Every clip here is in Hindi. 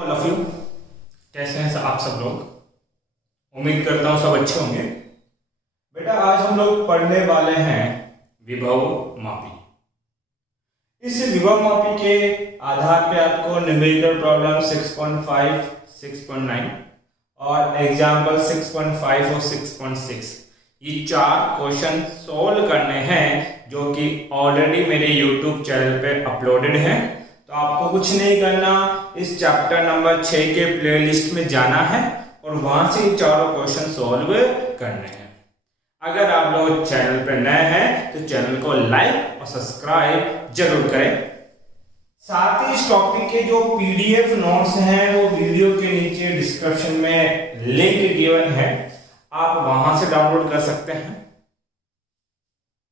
ऑल ऑफ यू, कैसे हैं आप सब लोग। उम्मीद करता हूँ सब अच्छे होंगे। बेटा आज हम लोग पढ़ने वाले हैं विभव मापी। इस विभव मापी के आधार पे आपको न्यूमेरिकल प्रॉब्लम 6.5, 6.9 और एग्जाम्पल 6.5 और 6.6 ये 4 क्वेश्चन सोल्व करने हैं जो कि ऑलरेडी मेरे YouTube चैनल पे अपलोडेड हैं। तो आपको कुछ नहीं करना, इस चैप्टर नंबर 6 के प्लेलिस्ट में जाना है और वहां से चारों क्वेश्चन सोल्व करने हैं। अगर आप लोग चैनल पर नए हैं तो चैनल को लाइक और सब्सक्राइब जरूर करें। साथ ही इस टॉपिक के जो पीडीएफ नोट्स हैं वो वीडियो के नीचे डिस्क्रिप्शन में लिंक गिवन है, आप वहां से डाउनलोड कर सकते हैं।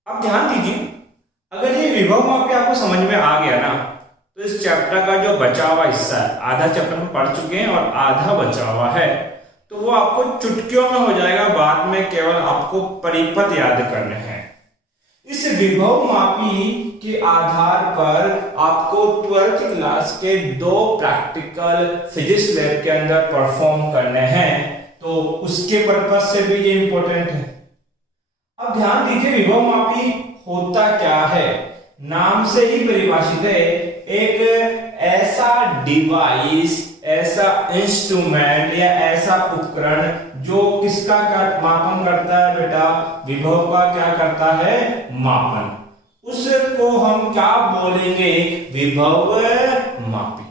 अब ध्यान दीजिए, अगर ये विभव मापी आपको समझ में आ गया ना तो इस चैप्टर का जो बचा हुआ हिस्सा है, आधा चैप्टर हम पढ़ चुके हैं और आधा बचा हुआ है, तो वो आपको चुटकियों में हो जाएगा। बाद में केवल आपको परिपथ याद करने हैं। इस विभव मापी के आधार पर आपको 12th क्लास के 2 प्रैक्टिकल फिजिक्स लैब के अंदर परफॉर्म करने हैं, तो उसके पर्पज से भी ये इंपॉर्टेंट है। अब ध्यान दीजिए, विभव मापी होता क्या है, नाम से ही परिभाषित है। एक ऐसा डिवाइस, ऐसा इंस्ट्रूमेंट या ऐसा उपकरण जो किसका मापन करता है बेटा, विभव का क्या करता है, मापन। उसको हम क्या बोलेंगे, विभव मापी।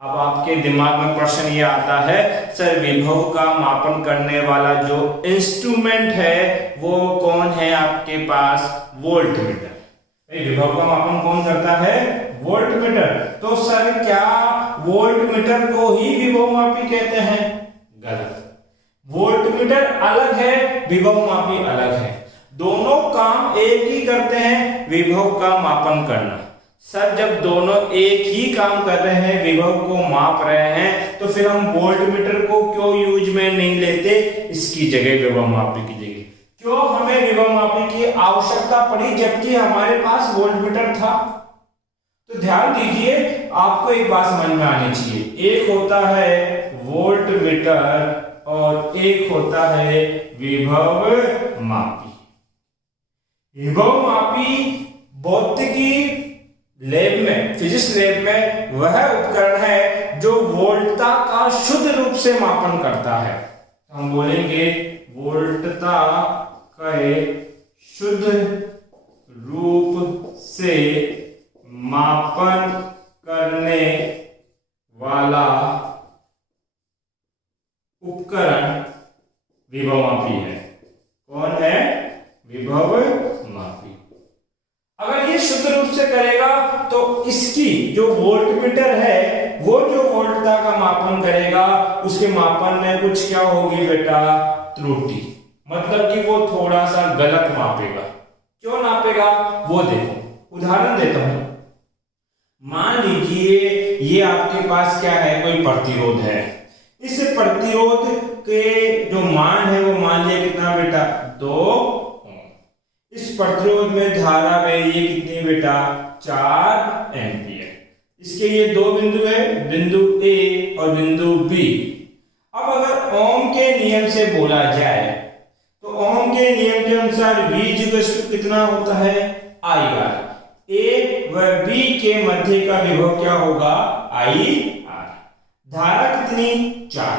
अब आपके दिमाग में प्रश्न ये आता है, सर विभव का मापन करने वाला जो इंस्ट्रूमेंट है वो कौन है आपके पास, वोल्टमीटर। विभव का मापन कौन करता है, वोल्टमीटर। तो सर क्या वोल्टमीटर को ही विभव मापी कहते हैं? गलत। वोल्टमीटर अलग है, विभव मापी अलग है। दोनों काम एक ही करते हैं, विभव का मापन करना। सर जब दोनों एक ही काम कर रहे हैं, विभव को माप रहे हैं, तो फिर हम वोल्टमीटर को क्यों यूज में नहीं लेते, इसकी जगह विभव मापी की जगह क्यों हमें विभव मापी की आवश्यकता पड़ी जबकि हमारे पास वोल्टमीटर था। तो ध्यान दीजिए, आपको एक बात समझ में आनी चाहिए, एक होता है वोल्टमीटर और एक होता है विभव मापी। विभव मापी भौतिकी लैब में, फिजिक्स लैब में वह उपकरण है जो वोल्टता का शुद्ध रूप से मापन करता है। हम बोलेंगे वोल्टता के शुद्ध रूप से मापन करने वाला उपकरण विभव मापी है। कौन है, विभव मापी। अगर ये शुद्ध रूप से करेगा तो इसकी जो वोल्टमीटर है वो जो वोल्टता का मापन करेगा उसके मापन में कुछ क्या होगी बेटा, त्रुटि। मतलब कि वो थोड़ा सा गलत मापेगा। क्यों नापेगा वो देखो, उदाहरण देता हूं। मान लीजिए ये आपके पास क्या है, कोई प्रतिरोध है। इस प्रतिरोध के जो मान है वो मान लिया कितना बेटा, 2। इस प्रतिरोध में धारा बह कितनी बेटा, 4 एम्पियर। इसके ये 2 बिंदु है, बिंदु ए और बिंदु बी। अब अगर ओम के नियम से बोला जाए तो ओम के नियम के अनुसार V कितना होता है, IR। ए व बी के मध्य का विभव क्या होगा, IR। धारा कितनी, 4।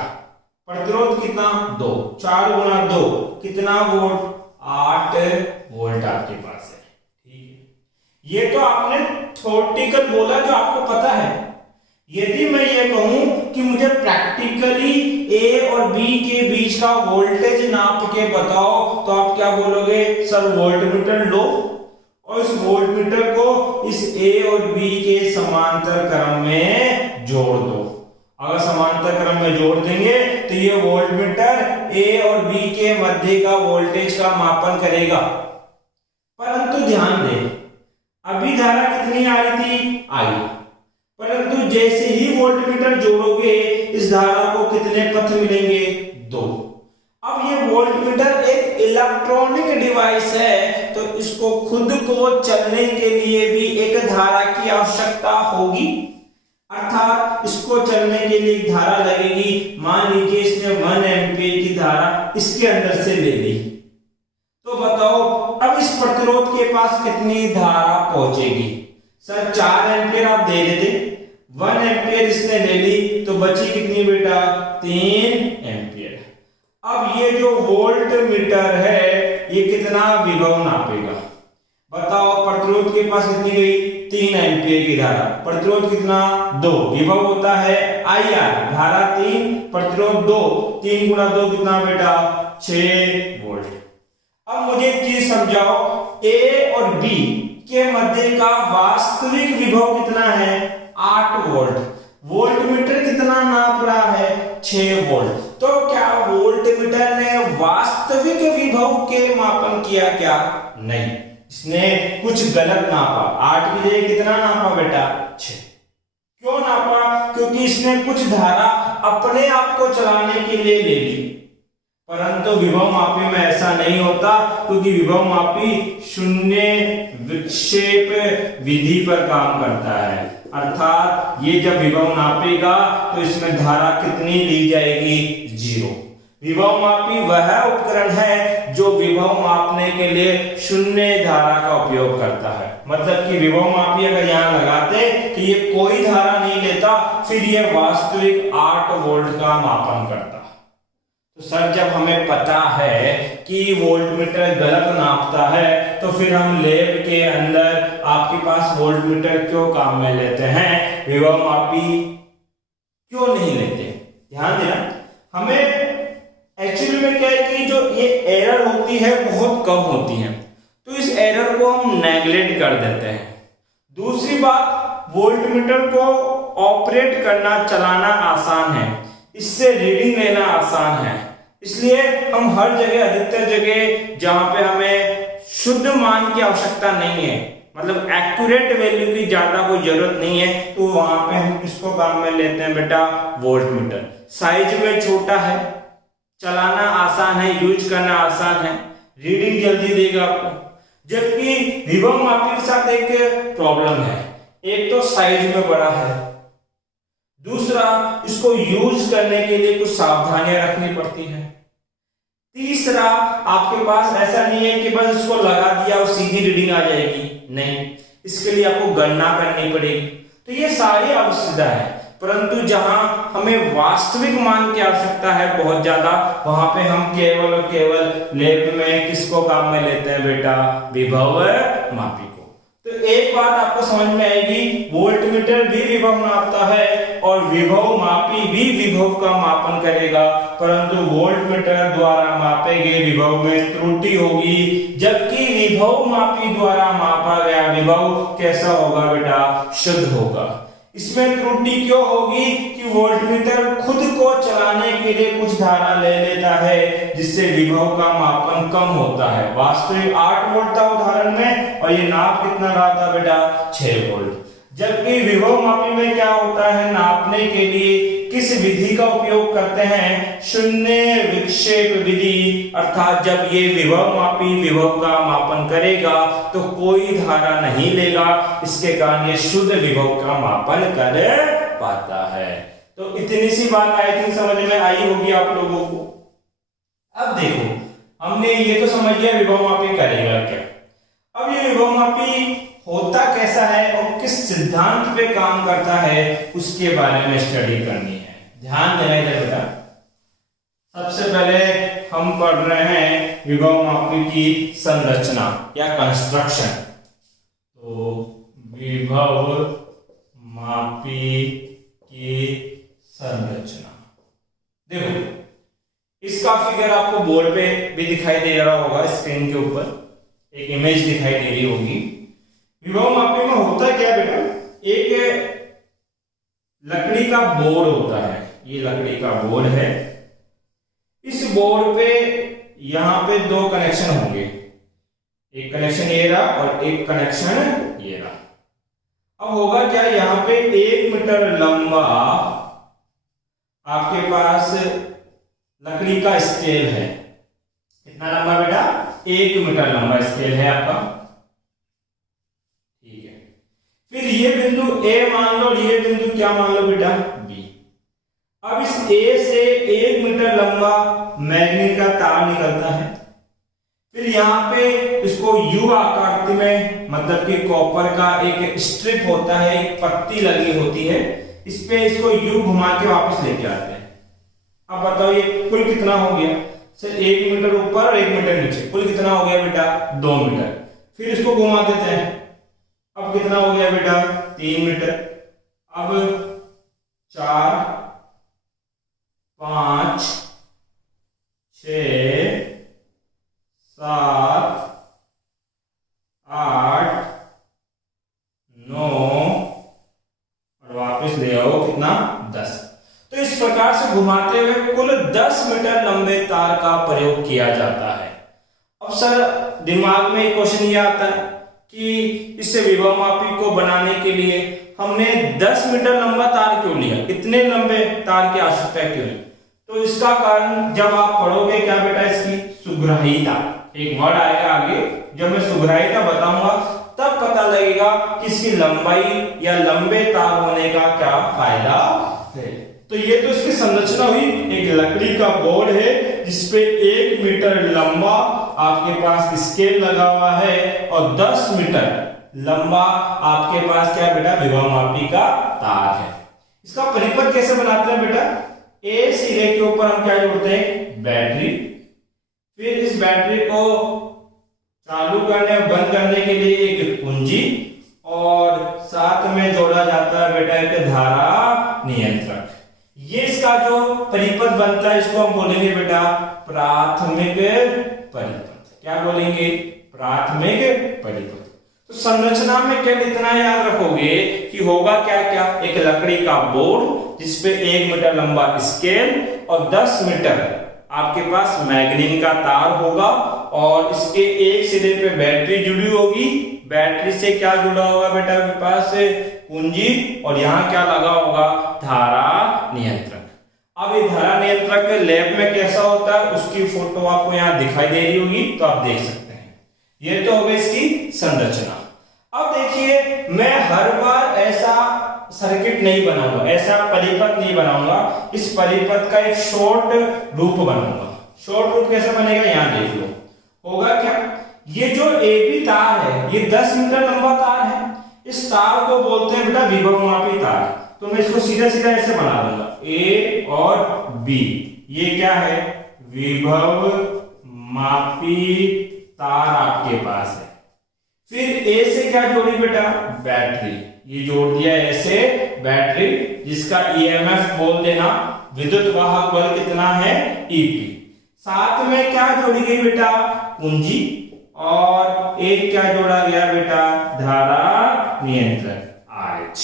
प्रतिरोध कितना, 2। 4 गुना 2 कितना वोल्ट, 8 वोल्ट आपके पास है। ठीक है, ये तो आपने थ्योरेटिकल बोला जो आपको पता है। यदि मैं ये कहूं कि मुझे प्रैक्टिकली ए और बी के बीच का वोल्टेज नाप के बताओ, तो आप क्या बोलोगे, सर वोल्टमीटर लो और इस वोल्टमीटर को इस ए और बी के समांतर क्रम में जोड़ दो। अगर समांतर क्रम में जोड़ देंगे तो ये वोल्टमीटर ए और बी के मध्य का वोल्टेज का मापन करेगा। परंतु ध्यान दें, अभी धारा कितनी आ रही थी, आई। परंतु जैसे ही वोल्टमीटर जोड़ोगे इस धारा को कितने पथ मिलेंगे, 2। अब ये वोल्टमीटर एक इलेक्ट्रॉनिक डिवाइस है, तो इसको खुद को चलने के लिए भी एक धारा की आवश्यकता होगी। अर्थात इसको चलने के लिए एक धारा लगेगी। मान लीजिए इसने 1 एम्पीयर की धारा इसके अंदर से ले ली, तो बताओ अब इस प्रतिरोध के पास कितनी धारा पहुंचेगी। सर 4 एम्पीयर आप दे देते, 1 एम्पीयर इसने ले ली तो बची कितनी बेटा, 3 एम्पीयर। अब ये जो वोल्ट मीटर है ये कितना विभव नापेगा, बताओ। प्रतिरोध के पास कितनी गई, 3 एम्पीयर की धारा, प्रतिरोध कितना 2, विभव होता है IR, धारा 3 प्रतिरोध 2, 3 गुणा 2 कितना बेटा 6 वोल्ट। अब मुझे एक चीज समझाओ, A और B के मध्य का वास्तविक विभव कितना है, 8 वोल्ट। वोल्ट मीटर कितना नाप रहा है, 6 वोल्ट। तो क्या वोल्ट मीटर ने वास्तविक विभव के मापन किया, क्या नहीं, इसने कुछ गलत नापा। 8 की जगह कितना नापा बेटा, 6। क्यों नापा, क्योंकि इसने कुछ धारा अपने आप को चलाने के लिए ले ली, परंतु विभव मापी में ऐसा नहीं होता, क्योंकि विभव मापी शून्य विक्षेप विधि पर काम करता है। अर्थात ये जब विभव नापेगा तो इसमें धारा कितनी ली जाएगी, 0। विभव मापी वह उपकरण है जो विभव मापने के लिए शून्य धारा का उपयोग करता है। मतलब कि विभव मापी अगर यहाँ लगाते तो ये कोई धारा नहीं लेता, फिर ये वास्तविक 8 वोल्ट का मापन करता। तो सर जब हमें पता है कि वोल्टमीटर गलत नापता है तो फिर हम लैब के अंदर आपके पास वोल्टमीटर क्यों काम में लेते हैं, विभव मापी क्यों नहीं लेते। ध्यान देना, हमें एक्चुअली में क्या है कि जो ये एरर होती है बहुत कम होती है, तो इस एरर को हम नेग्लेक्ट कर देते हैं। दूसरी बात, वोल्टमीटर को ऑपरेट करना चलाना आसान है, इससे रीडिंग लेना आसान है, इसलिए हम हर जगह अधिकतर जगह जहां पे हमें शुद्ध मान की आवश्यकता नहीं है, मतलब एक्यूरेट वैल्यू की ज्यादा कोई जरूरत नहीं है, तो वहां पे हम किसको काम में लेते हैं बेटा, वोल्टमीटर। साइज में छोटा है, चलाना आसान है, यूज करना आसान है, रीडिंग जल्दी देगा आपको। जबकि विभव मापी के साथ एक प्रॉब्लम है, एक तो साइज में बड़ा है, दूसरा इसको यूज करने के लिए कुछ सावधानियां रखनी पड़ती हैं, तीसरा आपके पास ऐसा नहीं है कि बस इसको लगा दिया और सीधी रीडिंग आ जाएगी, नहीं, इसके लिए आपको गणना करनी पड़ेगी। तो ये सारी आवश्यकता है, परंतु जहां हमें वास्तविक मान की आवश्यकता है बहुत ज्यादा, वहां पे हम केवल और केवल लैब में किसको काम में लेते हैं बेटा, विभव मापी को। तो एक बात आपको समझ में आएगी, वोल्टमीटर भी विभव नापता है और विभव मापी भी विभव का मापन करेगा, परंतु वोल्टमीटर द्वारा मापे गए विभव में त्रुटि होगी, जबकि विभव मापी द्वारा मापा गया विभव कैसा होगा बेटा, शुद्ध होगा। इसमें त्रुटि क्यों होगी कि वोल्टमीटर खुद को चलाने के लिए कुछ धारा ले लेता है, जिससे विभव का मापन कम होता है। वास्तविक 8 वोल्ट था उदाहरण में और ये नाप कितना रहा था बेटा, 6 वोल्ट। जबकि विभव मापी में क्या होता है, नापने के लिए किस विधि का उपयोग करते हैं, शून्य विक्षेप विधि। अर्थात जब ये विभव मापी विभव का मापन करेगा तो कोई धारा नहीं लेगा, इसके कारण ये शुद्ध विभव का मापन कर पाता है। तो इतनी सी बात आई थिंक समझ में आई होगी आप लोगों को। अब देखो, हमने ये तो समझ लिया विभव मापी करेगा क्या। अब ये विभव मापी होता कैसा है और किस सिद्धांत पे काम करता है, उसके बारे में स्टडी करनी है। ध्यान देना इधर बेटा। सबसे पहले हम पढ़ रहे हैं विभव मापी की संरचना या कंस्ट्रक्शन। तो विभव मापी की संरचना, देखो इसका फिगर आपको बोर्ड पे भी दिखाई दे रहा होगा, स्क्रीन के ऊपर एक इमेज दिखाई दे रही होगी। विभव मापी में होता क्या बेटा, एक लकड़ी का बोर्ड होता है, ये लकड़ी का बोर्ड है। इस बोर्ड पे यहां पे 2 कनेक्शन होंगे, एक कनेक्शन ये रहा और एक कनेक्शन ये रहा। अब होगा क्या, यहां पे 1 मीटर लंबा आपके पास लकड़ी का स्केल है। कितना लंबा बेटा, 1 मीटर लंबा स्केल है आपका। फिर ये बिंदु A मान लो और ये बिंदु क्या मान लो बेटा, अब इस ए से 1 मीटर लंबा मैग्नीट का तार निकलता है। फिर यहाँ पे इसको यू आकृति में, मतलब कि कॉपर का एक स्ट्रिप होता है, एक पत्ती लगी होती है, इस पे इसको यू घुमा के वापस लेके आते हैं। अब बताओ ये कुल कितना हो गया? सर 1 मीटर ऊपर और 1 मीटर नीचे, कुल कितना हो गया बेटा? 2 मीटर। फिर इसको घुमा देते हैं, अब कितना हो गया बेटा? 3 मीटर। अब 4, 5, 6, 7, 8, 9 और वापस ले आओ कितना? 10। तो इस प्रकार से घुमाते हुए कुल 10 मीटर लंबे तार का प्रयोग किया जाता है। अब सर दिमाग में एक क्वेश्चन ये आता है कि इस विभवमापी को बनाने के लिए हमने 10 मीटर लंबा तार क्यों लिया? इतने लंबे तार की आवश्यकता क्यों है? तो इसका कारण जब आप पढ़ोगे क्या बेटा, इसकी सुग्राह्यता, एक वर्ड आएगा आगे, जब मैं सुग्राह्यता बताऊंगा तब पता लगेगा कि इसकी लंबाई या लंबे तार होने का क्या फायदा है। तो ये तो इसकी संरचना हुई, एक लकड़ी का बोर्ड है जिसपे 1 मीटर लंबा आपके पास स्केल लगा हुआ है और 10 मीटर लंबा आपके पास क्या बेटा? विभवमापी का तार है। इसका परिपथ कैसे बनाते हैं बेटा? ए सिरे के ऊपर हम क्या जोड़ते हैं? बैटरी। फिर इस बैटरी को चालू करने और बंद करने के लिए एक कुंजी, और साथ में जोड़ा जाता है बेटा एक धारा नियंत्रक। ये इसका जो परिपथ बनता है इसको हम बोलेंगे बेटा प्राथमिक परिपथ। क्या बोलेंगे? प्राथमिक परिपथ। तो संरचना में क्या इतना याद रखोगे कि होगा क्या क्या? एक लकड़ी का बोर्ड जिसपे 1 मीटर लंबा स्केल और 10 मीटर आपके पास मैग्नीन का तार होगा, और इसके एक सिरे पे बैटरी जुड़ी होगी। बैटरी से क्या जुड़ा होगा बेटा आपके पास? कुंजी, और यहाँ क्या लगा होगा? धारा नियंत्रक। अब ये धारा नियंत्रक लैब में कैसा होता है उसकी फोटो आपको यहाँ दिखाई दे रही होगी, तो आप देख सकते हैं। ये तो हो गई इसकी संरचना। अब देखिए, मैं हर बार ऐसा सर्किट नहीं बनाऊंगा, ऐसा परिपथ नहीं बनाऊंगा, इस परिपथ का एक शॉर्ट रूप बनाऊंगा। शॉर्ट रूप कैसे बनेगा? यहाँ देख लो। होगा क्या? ये जो AB तार है ये 10 मीटर लंबा तार है। इस तार को बोलते हैं बेटा विभवमापी तार। तो मैं इसको सीधा सीधा ऐसे बना दूंगा, A और B। ये क्या है? विभवमापी तार आपके पास है। फिर A से क्या जोड़ी बेटा? बैटरी। ये जोड़ दिया ऐसे बैटरी, जिसका EMF बोल देना, विद्युत वाहक बल कितना है? EP। साथ में क्या जोड़ी गई बेटा? कुंजी, और एक क्या जोड़ा गया बेटा? धारा नियंत्रक RH।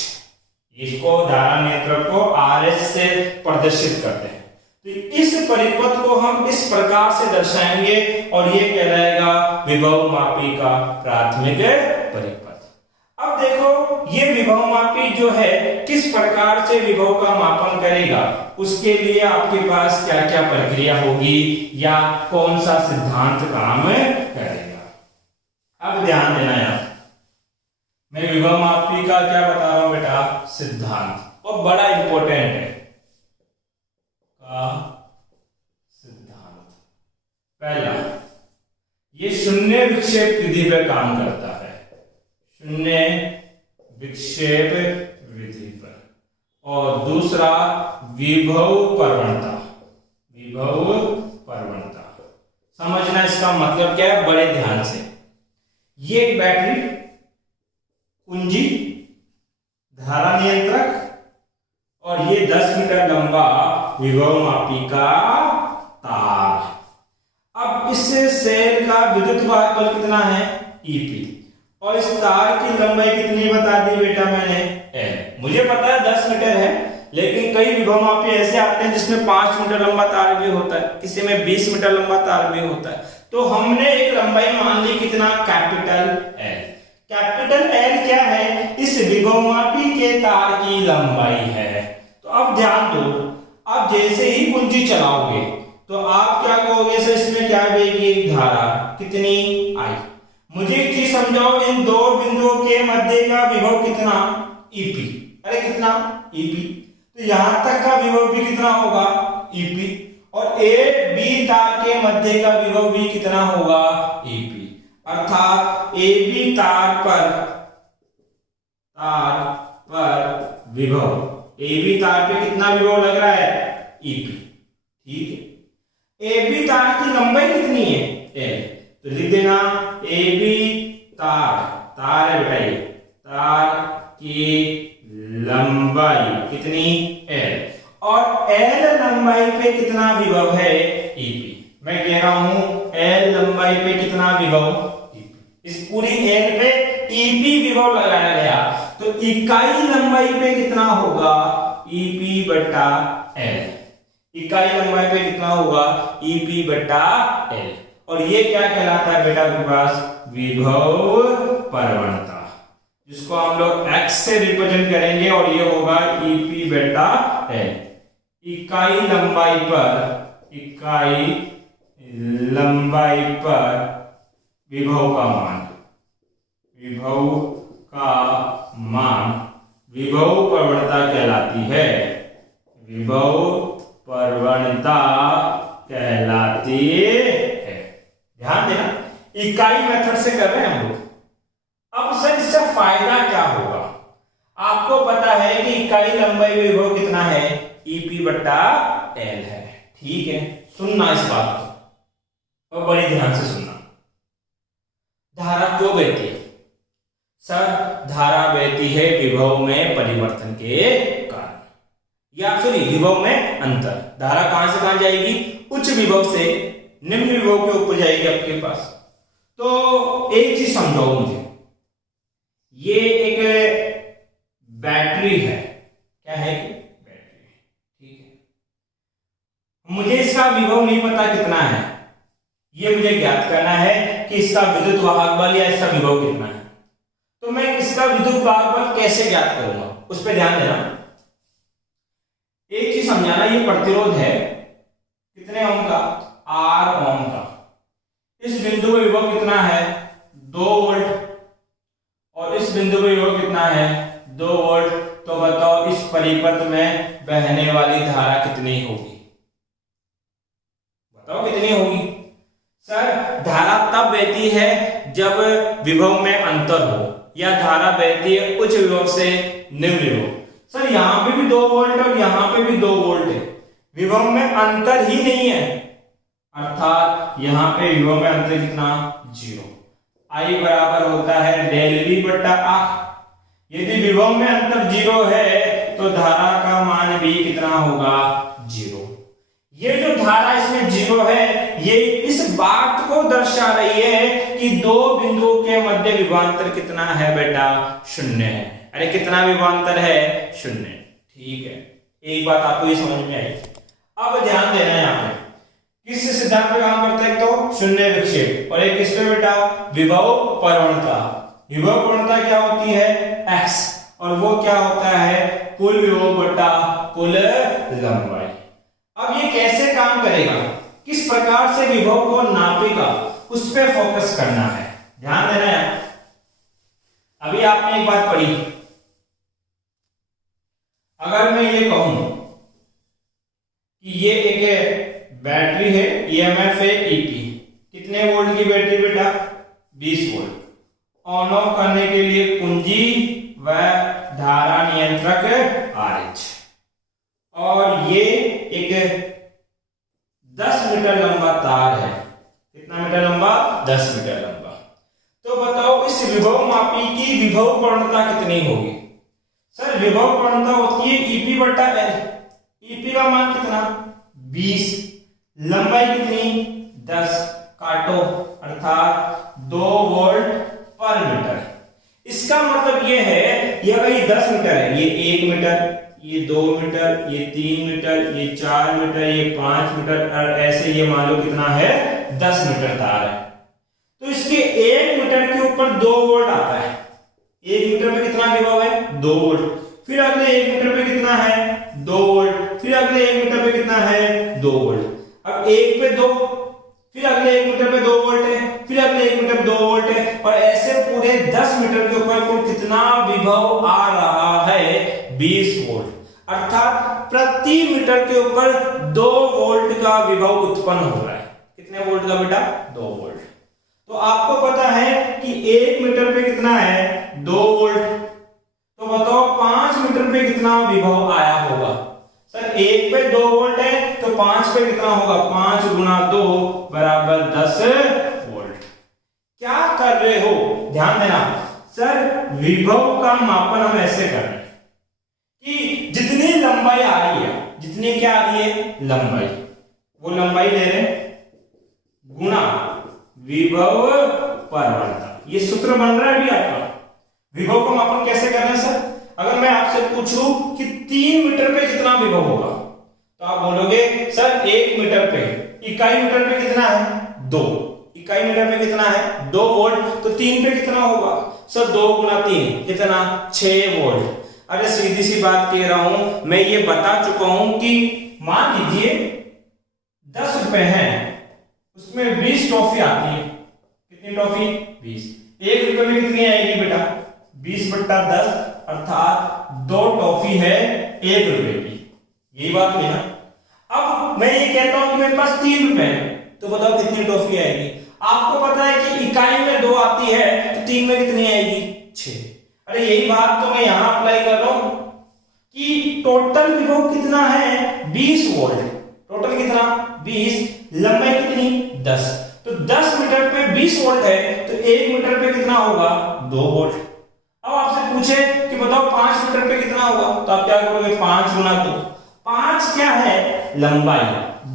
इसको धारा नियंत्रक को RH से प्रदर्शित करते हैं। तो इस परिपथ को हम इस प्रकार से दर्शाएंगे और ये कहलाएगा विभवमापी का प्राथमिक परिपथ। अब देखो, ये विभवमापी जो है किस प्रकार से विभव का मापन करेगा, उसके लिए आपके पास क्या क्या प्रक्रिया होगी या कौन सा सिद्धांत काम करेगा। अब ध्यान देना यार, मैं विभवमापी का क्या बता रहा हूं बेटा? सिद्धांत, और बड़ा इंपॉर्टेंट है का सिद्धांत। पहला, ये शून्य विक्षेप विधि पर काम करता है, शून्य विक्षेप विधि पर। और दूसरा विभव प्रवणता। विभव प्रवणता समझना, इसका मतलब क्या है बड़े ध्यान से। ये एक बैटरी, कुंजी, धारा नियंत्रक, और ये 10 मीटर लंबा विभवमापी का तार। अब इस सेल का विद्युत वाहक बल कितना है? EP। और इस तार की लंबाई कितनी बता दी बेटा मैंने? L। मुझे पता है 10 मीटर है, लेकिन कई विभवमापी ऐसे आते हैं जिसमें 5 मीटर लंबा तार भी होता है, किसी में 20 मीटर लंबा तार भी होता है। तो हमने एक लंबाई मान ली कितना? Capital L। कैपिटल L क्या है? इस विभवमापी के तार की लंबाई है। तो अब ध्यान दो, अब जैसे ही कुंजी चलाओगे तो आप क्या कहोगे? सर इसमें क्या बहेगी? धारा कितनी? I। मुझे एक चीज समझाओ, इन दो बिंदुओं के मध्य का विभव कितना? EP। अरे कितना? EP। तो यहां तक का विभव भी कितना होगा, ईपी, और ए बी तार के मध्य का विभव भी कितना होगा, ईपी। अर्थात ए बी तार पर विभव, ए बी तार पे कितना विभव लग रहा है, ईपी। ठीक है, ए बी तार की लंबाई कितनी है, एल, तो लिख देना ए बी तार है बेटा, ये तार की लंबाई कितनी, एल, और एल लंबाई पे कितना विभव है, ईपी। मैं कह रहा हूं एल लंबाई पे कितना विभव, ईपी। इस पूरी एल पे ईपी विभव लगाया गया, तो इकाई लंबाई पे कितना होगा, ईपी बटा एल। इकाई लंबाई पे कितना होगा, ईपी बटा एल। और ये क्या कहलाता है बेटा आपके पास, विभव परवणता, जिसको हम लोग x से रिप्रेजेंट करेंगे, और ये होगा ईपी बटा एल। इकाई लंबाई पर विभव का मान विभव परवणता कहलाती है, विभव परवणता कहलाती है। ध्यान देना, इकाई मेथड से कर रहे हैं हम लोग। अब सर इससे फायदा क्या होगा, आपको पता है कि इकाई लंबाई विभव कितना है, ईपी बटा एल है। ठीक है, सुनना इस बात को और बड़े ध्यान से सुनना। धारा क्यों बहती है, सर धारा बहती है विभव में परिवर्तन के कारण, या सॉरी विभव में अंतर। धारा कहां से कहां जाएगी, उच्च विभव से निम्न विभव के ऊपर जाएगी आपके पास। तो एक चीज समझाओ मुझे, ये एक बैटरी है, क्या है कि बैटरी, ठीक है। मुझे इसका विभव नहीं पता कितना है, ये मुझे ज्ञात करना है कि इसका विद्युत वाहक बल या इसका विभव कितना है। तो मैं इसका विद्युत वाहक बल कैसे ज्ञात करूंगा, उस पर ध्यान देना। एक चीज समझाना, ये प्रतिरोध है कितने ओम का, 8 ओम का। इस बिंदु पे विभव कितना है, 2 वोल्ट, और इस बिंदु पे विभव कितना है, 2 वोल्ट। तो बताओ इस परिपथ में बहने वाली धारा कितनी होगी, बताओ कितनी होगी। सर धारा तब बहती है जब विभव में अंतर हो, या धारा बहती है उच्च विभव से निम्न विभव। सर यहां पे भी 2 वोल्ट और यहां पे भी 2 वोल्ट है, विभव में अंतर ही नहीं है, अर्थात यहां पे विभव में अंतर कितना, 0। I बराबर होता है डेल V बटा R। यदि विभव में अंतर 0 है तो धारा का मान भी कितना होगा, 0। ये जो धारा इसमें 0 है, ये इस बात को दर्शा रही है कि दो बिंदुओं के मध्य विभवांतर कितना है बेटा, 0 है। अरे कितना विभवांतर है, 0। ठीक है, एक बात आपको ये समझ में आई। अब ध्यान देना है यहाँ पे, किस सिद्धांत पे काम करता है, तो शून्य विक्षेप, और एक किस पे बेटा, विभव परवणता। विभव परवणता क्या होती है, x, और वो क्या होता है, कुल विभव बटा कुल लंबाई। अब ये कैसे काम करेगा, किस प्रकार से विभव को नापेगा, उस पे फोकस करना है, ध्यान देना है। अभी आपने एक बात पढ़ी, अगर मैं ये कहूं कि ये एक बैटरी है, ईएमएफ है ईपी, कितने वोल्ट की बैटरी बेटा, 20 वोल्ट। ऑन ऑफ करने के लिए कुंजी व धारा नियंत्रक आरएच, और ये एक 10 मीटर लंबा तार है। कितना मीटर लंबा, 10 मीटर लंबा। तो बताओ इस विभव मापी की विभव परवणता कितनी होगी। सर विभव परवणता होती है ईपी बटा एल। ईपी का मान कितना, 20, लंबाई कितनी, 10, काटो, अर्थात 2 वोल्ट पर मीटर। इसका मतलब ये है, ये भाई 10 मीटर है, ये 1 मीटर, ये 2 मीटर, ये 3 मीटर, ये 4 मीटर, ये 5 मीटर, और ऐसे ये मान लो कितना है, 10 मीटर तार है। तो इसके 1 मीटर के ऊपर 2 वोल्ट आता है। 1 मीटर में कितना विभव है, 2 वोल्ट। फिर अगले 1 मीटर पे कितना है, 2 वोल्ट। फिर अगले 1 मीटर पे कितना है, 2 वोल्ट। अब 1 पे 2, फिर अगले 1 मीटर पे 2 वोल्ट है, फिर अगले 1 मीटर पे 2 वोल्ट है, और ऐसे पूरे 10 मीटर के ऊपर कुल कितना विभव आ रहा है, 20 वोल्ट। अर्थात प्रति मीटर के ऊपर 2 वोल्ट का विभव उत्पन्न हो रहा है। कितने वोल्ट का बेटा? 2 वोल्ट। तो आपको पता है कि 1 मीटर पे कितना है? 2 वोल्ट। तो बताओ 5 मीटर पे कितना विभव आया होगा? सर 1 पे 2 वोल्ट है तो 5 पे कितना होगा? 5 गुना 2 बराबर 10 वोल्ट। क्या कर रहे हो? ध्यान देना सर, विभव का मापन हम ऐसे कर रहे हैं कि जितनी लंबाई आ रही है, जितनी क्या आ रही है? लंबाई, वो लंबाई ले रहे हैं गुना विभव परवलता। ये सूत्र बन रहा है भी आपका। विभव का मापन कैसे कर रहे हैं सर? अगर मैं आपसे पूछूं कि 3 मीटर पे कितना विभव होगा तो आप बोलोगे सर 1 मीटर पे, इकाई मीटर पे कितना है? 2। इकाई मीटर पे कितना है? 2 वोल्ट। तो 3 पे कितना होगा सर? 2 गुना 3 कितना? 6 वोल्ट। अरे सीधी सी बात कह रहा हूं, मैं ये बता चुका हूं कि मान लीजिए 10 रुपए हैं, उसमें 20 टॉफी आती है। कितनी टॉफी? 20। 1 रुपए में कितनी आएगी बेटा? 20/10 अर्थात 2 टॉफी है 1 रुपए की। यही बात है ना। अब मैं ये कहता हूं कि मेरे पास 3 रुपए है, तो बताओ कितनी टॉफी आएगी? आपको पता है कि इकाई में 2 आती है तो 3 में कितनी आएगी? 6। अरे यही बात तो मैं यहां अप्लाई कर रहा हूं कि टोटल विभव कितना है? 20 वोल्ट। टोटल कितना? 20। लंबाई कितनी? 10। तो 10 मीटर पे 20 वोल्ट है तो 1 मीटर पे कितना होगा? 2 वोल्ट। अब आपसे पूछे कि बताओ 5 मीटर पे कितना होगा, तो आप क्या करोगे? 5 गुना 2। 5 क्या है? लंबाई।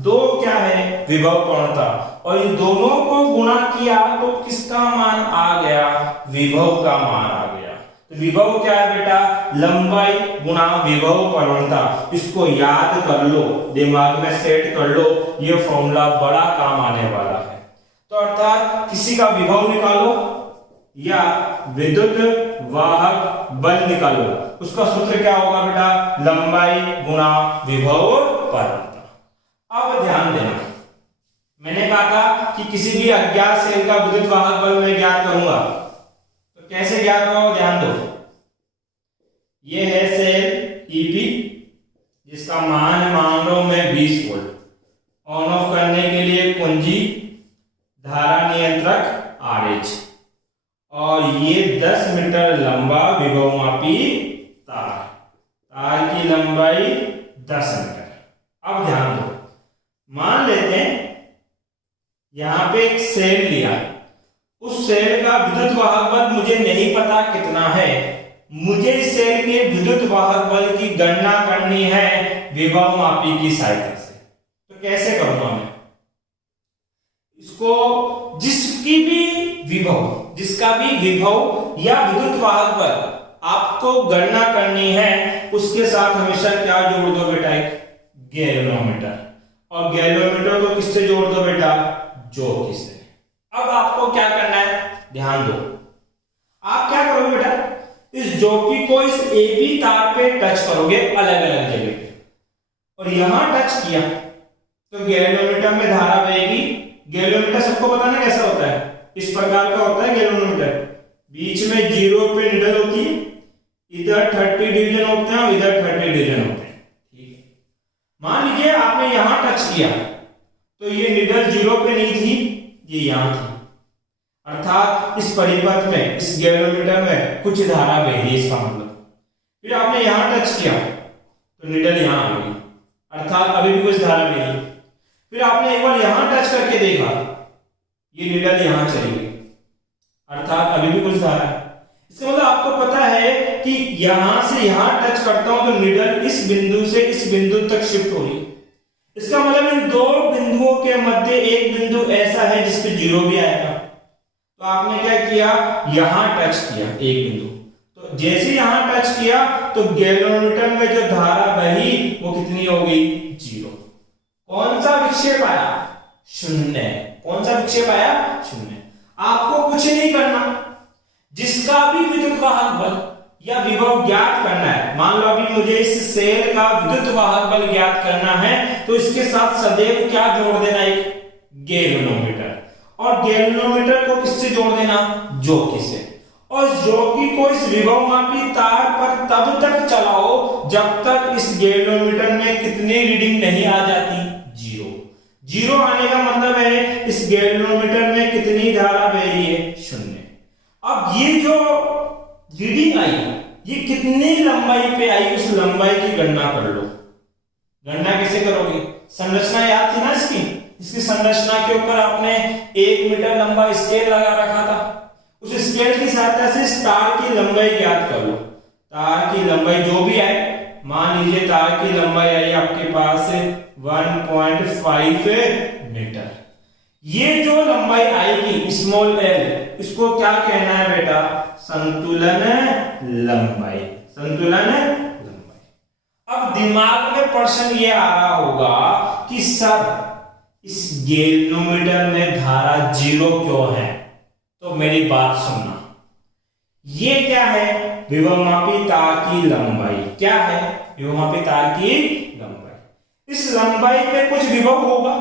2 क्या है? विभव प्रवणता। और इन दोनों को गुणा किया तो किसका मान आ गया? विभव का मान आ गया। तो विभव क्या है बेटा? लंबाई गुणा विभव प्रवणता। इसको याद कर लो, दिमाग में सेट कर लो, ये फॉर्मूला बड़ा काम आने वाला है। तो अर्थात किसी का विभव निकालो या विद्युत वाहक बल निकालो, उसका सूत्र क्या होगा बेटा? लंबाई गुणा विभव प्रवणता। अब ध्यान देना, मैंने कहा था कि किसी भी अज्ञात सेल का विद्युत वाहक बल मैं ज्ञात करूंगा, तो कैसे ज्ञात होगा? ध्यान दो, ये है सेल ईपी जिसका मान मान लो मैं 20 वोल्ट। ऑन ऑफ करने के लिए कुंजी, धारा नियंत्रक आरएच, और ये 10 मीटर लंबा विभवमापी तार। तार की लंबाई 10 मीटर। अब ध्यान दो, मान लेते हैं यहां पे एक सेल लिया, उस सेल का विद्युत वाहक बल मुझे नहीं पता कितना है, मुझे इस सेल के विद्युत वाहक बल की गणना करनी है विभवमापी की सहायता से। तो कैसे करूंगा मैं इसको? जिसका भी विभव या विद्युत वाहक बल आपको गणना करनी है, उसके साथ हमेशा क्या जोड़ दो बेटा? एक गैल्वेनोमीटर। और गैल्वेनोमीटर को किससे जोड़ दो बेटा? ज्योति से। अब आपको क्या करना है? ध्यान दो, आप क्या करोगे बेटा? इस ज्योति को इस AB तार पे टच करोगे अलग अलग जगह पे, और यहां टच किया तो गैल्वेनोमीटर में धारा बहेगी। गैल्वेनोमीटर सबको पता ना कैसा होता है? इस प्रकार का होता है गैल्वेनोमीटर। बीच में 0 पे निडल होती है, इधर 30 डिवीजन होते हैं और इधर 30 डिवीजन होते हैं। ठीक है, मान लीजिए आपने यहां टच किया तो ये निडल 0 पे नहीं थी, ये यहां थी, अर्थात इस परिपथ में, इस गैल्वेनोमीटर में कुछ धारा बह रही है, इसका मतलब। फिर आपने यहां टच किया तो निडल यहां आ गई, अर्थात अभी भी कुछ धारा बह रही। फिर आपने एक बार यहां टच करके देखा, ये निडल यहां चली गई, अर्थात अभी भी कुछ धारा है। इसका मतलब आपको पता है कि यहां से यहां टच करता हूं तो निडल इस बिंदु से इस बिंदु तक शिफ्ट हो रही है। इसका मतलब इन 2 बिंदुओं के मध्य एक बिंदु ऐसा है जिस पे 0 भी आएगा। तो आपने क्या किया? यहां टच किया एक बिंदु, तो जैसे यहां टच किया तो गैल्वेनोमीटर में जो धारा बही वो कितनी हो गई? 0। कौन सा विक्षेप आया? 0। कौन सा विक्षेप आया? 0। आपको कुछ नहीं करना, जिसका भी विद्युत वाहक बल या विभव ज्ञात करना है, मान लो अभी मुझे इस सेल का विद्युत वाहक बल ज्ञात करना है, तो इसके साथ सदैव क्या जोड़ देना? एक गैल्वेनोमीटर। और गैल्वेनोमीटर को किससे जोड़ देना? ज्योति से। और जॉकी को इस विभवमापी तार पर तब तक चलाओ जब तक इस गैल्वेनोमीटर में कितनी रीडिंग नहीं आ जाती, जीरो। जीरो आने का मतलब है इस गैल्वेनोमीटर में कितनी धारा बह रही है, शून्य। अब ये जो रीडिंग आई ये कितनी लंबाई पे आई, उस लंबाई की गणना कर लो। गणना कैसे करोगे, संरचना याद थी ना इसकी संरचना के ऊपर आपने 1 मीटर लंबा स्केल लगा रखा था। उस स्केल की सहायता से इस तार की लंबाई ज्ञात कर लो। तार की लंबाई जो भी आए, मान लीजिए तार की लंबाई आई आपके पास 1.5 मीटर। ये जो लंबाई आएगी स्मॉल एल, इसको क्या कहना है बेटा, संतुलन लंबाई। संतुलन लंबाई। अब दिमाग में प्रश्न ये आ रहा होगा कि सर इस गैल्वेनोमीटर में धारा जीरो क्यों है? तो मेरी बात सुनना, ये क्या है, विभवमापी तार की लंबाई। क्या है, विभवमापी तार की लंबाई। इस लंबाई पे कुछ विभव होगा,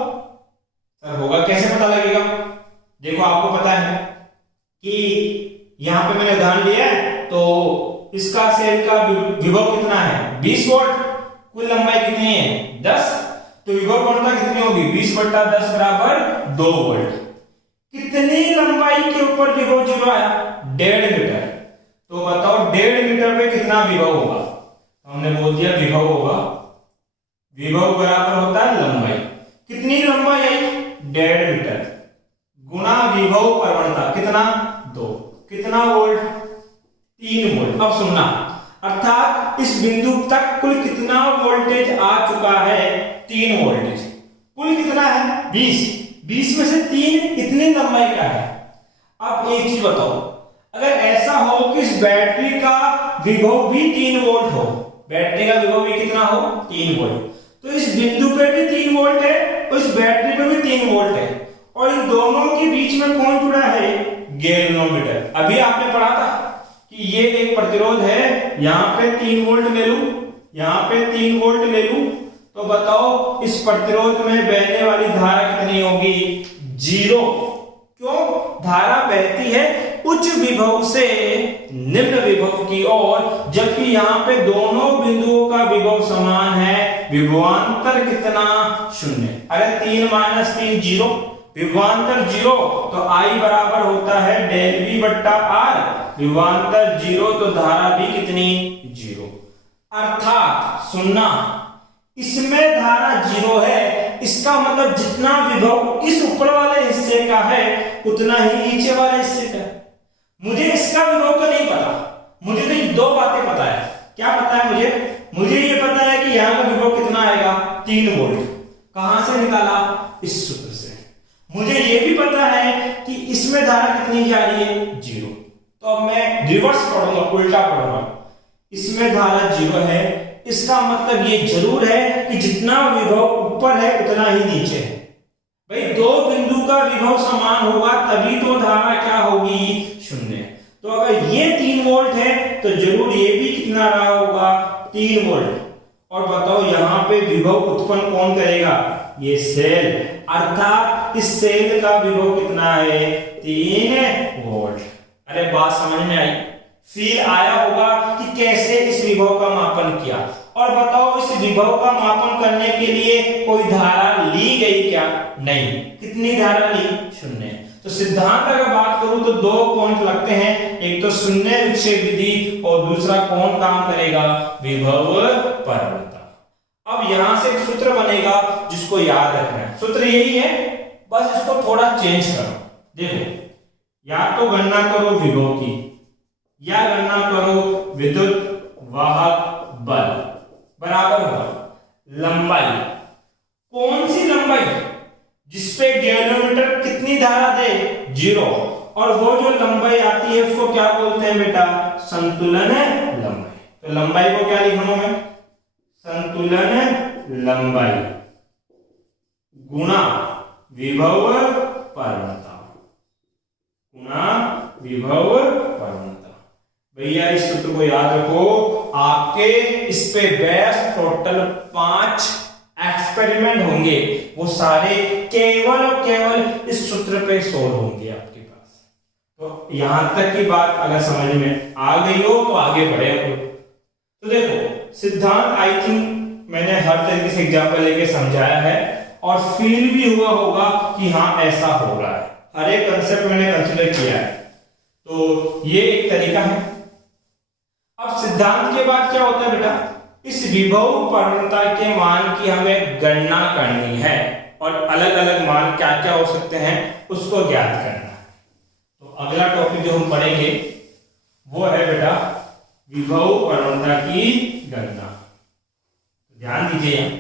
सर होगा, कैसे पता लगेगा? देखो आपको पता है कि यहां पे मैंने उदाहरण लिया है, तो इसका सेल का विभव कितना है, 20 वोल्ट। कुल लंबाई कितनी है, 10। तो विभव घनता कितनी होगी, 20/10 बराबर 2 वोल्ट। कितनी लंबाई के ऊपर विभव जीरो आया, 1.5 मीटर। तो बताओ 1.5 मीटर पे कितना विभव होगा? हमने बोल दिया विभव होगा, विभव बराबर होता है लंबाई। कितनी लंबाई आई, 1.5 मीटर गुना विभव प्रवणता कितना, 2। कितना वोल्ट, 3 वोल्ट। अब सुनना, अर्थात इस बिंदु तक कुल कितना वोल्टेज आ चुका है, 3 वोल्टेज। कुल कितना है, 20। 20 में से 3 कितनी लंबाई का है? अब एक चीज बताओ, अगर ऐसा हो कि इस बैटरी का विभव भी 3 वोल्ट हो, बैटरी का विभव भी कितना हो, 3 वोल्ट, तो इस बिंदु पे भी 3 वोल्ट है और इस बैटरी पे भी 3 वोल्ट है, और इन दोनों के बीच में कौन जुड़ा है, गैल्वेनोमीटर। अभी आपने पढ़ा था कि ये एक प्रतिरोध है, यहां पे 3 वोल्ट ले लूं, यहां पे 3 वोल्ट ले लूं, तो बताओ इस प्रतिरोध में बहने वाली धारा कितनी होगी, 0। क्यों, धारा बहती है उच्च विभव से निम्न विभव की ओर, जबकि यहाँ पे दोनों बिंदुओं का विभव समान है। विभवांतर कितना, 0। अरे 3 - 3 0, विभवांतर 0, तो I बराबर होता है del V/R। विभवांतर 0 तो धारा भी कितनी, 0। अर्थात सुनना, इसमें धारा 0 है, इसका मतलब जितना विभव इस ऊपर वाले हिस्से का है उतना ही नीचे वाले हिस्से का। मुझे इसका विभव तो नहीं पता, मुझे तो ये 2 बातें पता है। क्या पता है मुझे ये पता है कि यहां का विभव कितना आएगा, 3 वोल्ट। कहां से निकाला, इस सूत्र से। मुझे ये भी पता है कि इसमें धारा कितनी जा रही है, 0। तो अब मैं रिवर्स पढ़ूंगा, उल्टा पढ़ूंगा। इसमें धारा 0 है, इसका मतलब ये जरूर है कि जितना विभव ऊपर है उतना ही नीचे है। भाई 2 बिंदु का विभव समान होगा तभी तो धारा क्या होगी, 0। तो अगर ये 3 वोल्ट है तो जरूर ये भी कितना रहा होगा, 3 वोल्ट। और बताओ यहां पे विभव उत्पन्न कौन करेगा, ये सेल। अर्थात इस सेल का विभव कितना है, 3 वोल्ट। अरे बात समझ में आई, फील आया होगा कि कैसे इस विभव का मापन किया। और बताओ इस विभव का मापन करने के लिए कोई धारा ली गई क्या, नहीं। कितनी धारा ली, 0। तो सिद्धांत अगर बात करूं तो 2 पॉइंट लगते हैं, एक तो शून्य विक्षेप विधि और दूसरा कौन काम करेगा, विभव प्रवणता। अब यहां से एक सूत्र बनेगा जिसको याद रखना है, सूत्र यही है, बस इसको थोड़ा चेंज करो। देखो, या तो गणना करो विभव की या गणना करो विद्युत वाहक बल, बराबर होगा लंबाई। कौन सी लंबाई, जिसपे गैल्वेनोमीटर कितनी धारा दे, 0। और वो जो लंबाई आती है उसको क्या बोलते हैं बेटा, संतुलन लंबाई। तो लंबाई को क्या लिखूं मैं, संतुलन लंबाई गुणा विभव प्रवणता, गुणा विभव प्रवणता। भैया इस सूत्र को याद रखो, आपके इस पे बेस्ट टोटल 5 एक्सपेरिमेंट होंगे, वो सारे केवल और केवल इस सूत्र पे सोल्व होंगे आपके पास। तो यहां तक की बात अगर समझ में आ गई हो तो आगे बढ़े हम लोग। तो देखो सिद्धांत आई थिंक मैंने हर तरीके से एग्जांपल लेके समझाया है और फील भी हुआ होगा कि हाँ ऐसा हो रहा है, हर एक कंसेप्ट मैंने कंसीडर किया है। तो ये एक तरीका है। अब सिद्धांत के बाद क्या होता है बेटा, इस विभव परवणता के मान की हमें गणना करनी है और अलग अलग मान क्या क्या हो सकते हैं उसको ज्ञात करना है। तो अगला टॉपिक जो हम पढ़ेंगे वो है बेटा विभव परवणता की गणना। ध्यान दीजिए यहां,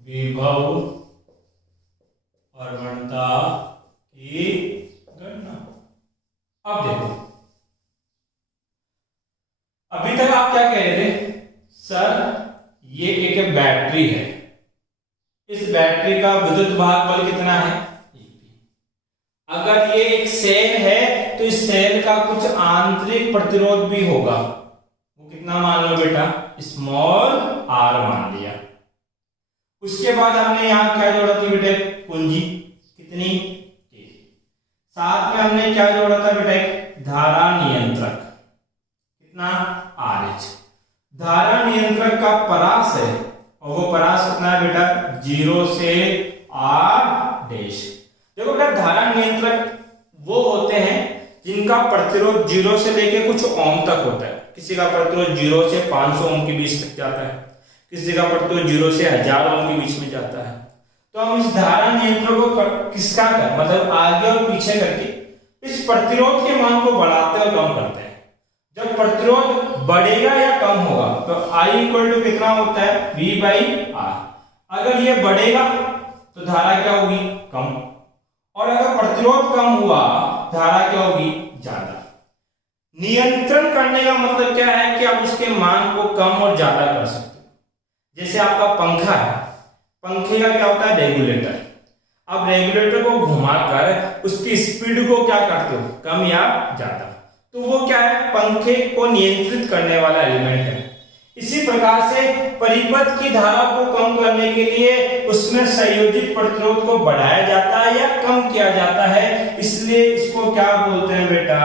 विभव परवणता की गणना। अब देखो, अभी तक आप क्या कह रहे थे, सर ये एक बैटरी है, इस बैटरी का विद्युत वाहक बल कितना है, अगर ये एक सेल है तो इस सेल का कुछ आंतरिक प्रतिरोध भी होगा, वो कितना मान लो बेटा, स्मॉल आर मान लिया। उसके बाद हमने यहां क्या जोड़ा थी बेटे, कुंजी कितनी, साथ में हमने क्या जोड़ा था बेटा, धारा नियंत्रक कितना, RH। धारा नियंत्रक का परास है और वो परास कितना है बेटा, 0 से R डैश। देखो बेटा धारा नियंत्रक वो होते हैं जिनका प्रतिरोध 0 से लेके कुछ ओम तक होता है। किसी का प्रतिरोध 0 से 500 ओम के बीच तक जाता है, किसी का प्रतिरोध 0 से 1000 ओम के बीच में जाता है। तो हम इस धारा नियंत्रक को किसका कर मतलब आगे और पीछे करके इस प्रतिरोध के मान को बढ़ाते और कम करते हैं। जब प्रतिरोध बढ़ेगा या कम होगा तो I इक्वल टू कितना होता है, V/R। अगर ये बढ़ेगा तो धारा क्या होगी, कम, और अगर प्रतिरोध कम हुआ धारा क्या होगी, ज्यादा। नियंत्रण करने का मतलब क्या है कि आप उसके मान को कम और ज्यादा कर सकते हो। जैसे आपका पंखा है, पंखे का क्या होता है, रेगुलेटर। अब रेगुलेटर को घुमाकर उसकी स्पीड को क्या करते हो, कम या ज्यादा, तो वो क्या है, पंखे को नियंत्रित करने वाला एलिमेंट है। इसी प्रकार से परिपथ की धारा को कम करने के लिए उसमें संयोजित प्रतिरोध को बढ़ाया जाता है या कम किया जाता है, इसलिए इसको क्या बोलते हैं बेटा,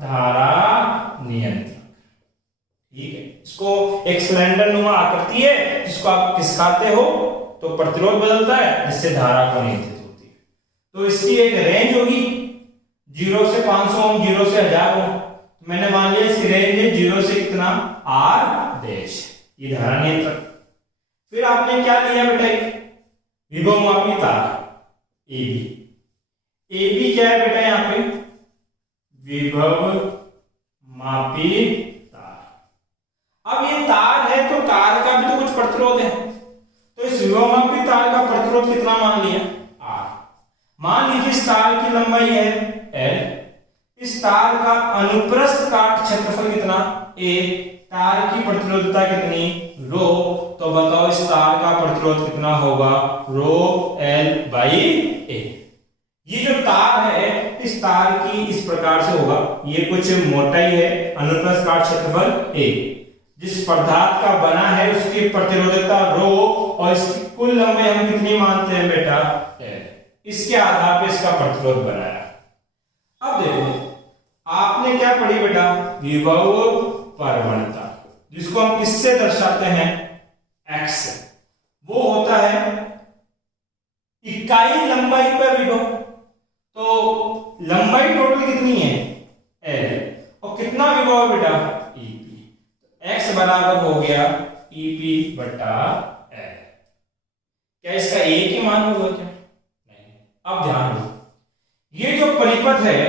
धारा नियंत्रक। ठीक है, इसको एक सिलेंडर नुमा आकृति है जिसको आप खिसकाते हो तो प्रतिरोध बदलता है जिससे धारा को नियंत्रित होती है। तो इसकी एक रेंज होगी 0 से 500 ओम, 0 से 1000 ओम। मैंने मान लिया इसकी रेंज है 0 से कितना, R डैश, ये धारा नियंत्रक। फिर आपने क्या लिया बेटा, विभव मापी तार AB। AB क्या है बेटा, यहां पे विभव मापी तार। अब ये तार है तो तार का भी तो कुछ प्रतिरोध है, तो इस विभव मापी तार का प्रतिरोध कितना मान लिया, R। मान लीजिए इस तार की लंबाई है L, इस तार का अनुप्रस्थ काट क्षेत्रफल कितना, A, तार की प्रतिरोधता कितनी, रो। तो बताओ इस तार का प्रतिरोध कितना होगा, रो L/A। ये जो तार है इस तार की इस प्रकार से होगा, ये कुछ मोटाई है, अनुप्रस्थ काट क्षेत्रफल A, जिस पदार्थ का बना है उसकी प्रतिरोधकता रो और इसकी कुल लंबाई हम कितनी मानते हैं बेटा, L। इसके आधार पर इसका प्रतिरोध बनाया। अब देखो आपने क्या पढ़ी बेटा, विभव परवणता, जिसको हम किससे दर्शाते हैं, X से। वो होता है इकाई लंबाई पर विभव। तो लंबाई टोटल कितनी है, L, और कितना विभव है बेटा, EP। X बराबर हो गया EP/L। क्या इसका एक ही मान होगा क्या, नहीं। अब ध्यान दो, ये जो परिपथ है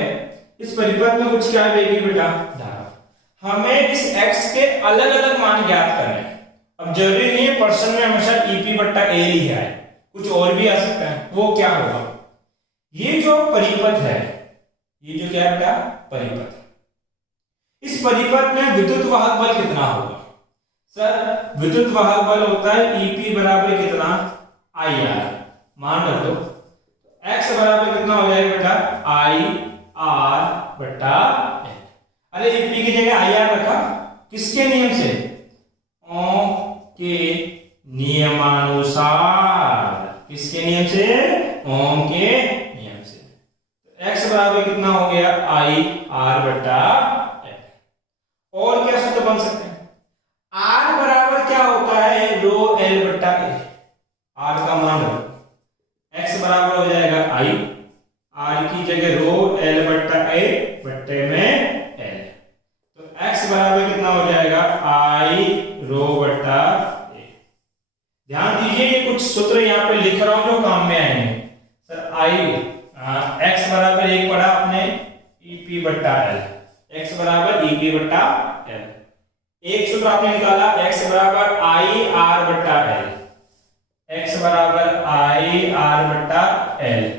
इस परिपथ में कुछ क्या रहेगी बेटा, धारा। हमें इस x के अलग अलग मान ज्ञात करने हैं। अब जरूरी नहीं है पर्सन में हमेशा EP/A ही है, कुछ और भी आ सकता है। वो क्या होगा, ये जो परिपथ है, ये जो क्या है बेटा, परिपथ, इस परिपथ में विद्युत वाहक बल कितना होगा, सर विद्युत वाहक बल होता है EP बराबर कितना, IR। मान रख लो x बराबर कितना हो जाएगा बेटा, IR/L। अरे EP की जगह IR रखा, किसके नियम से, ओम के नियमानुसार। किसके नियम से, ओम के नियम से। बराबर कितना हो गया, आई आर बटा एल। और क्या सूत्र बन सकते हैं, आर बराबर क्या होता है, रो एल बटा ए। आर का मान एक्स बराबर हो जाएगा आई, आर की जगह रो एल बटा ए बट्टे में एल, तो एक्स बराबर कितना हो जाएगा, आई रो बटा ए। ध्यान दीजिए ये कुछ सूत्र यहाँ पे लिख रहा हूं जो काम में आएंगे। सर आई एक्स बराबर एक पढ़ा आपने ईपी बट्टा एल, एक्स बराबर ईपी बट्टा एल। एक सूत्र आपने निकाला एक्स बराबर आई आर बट्टा एल, एक्स बराबर आई आर बट्टा एल,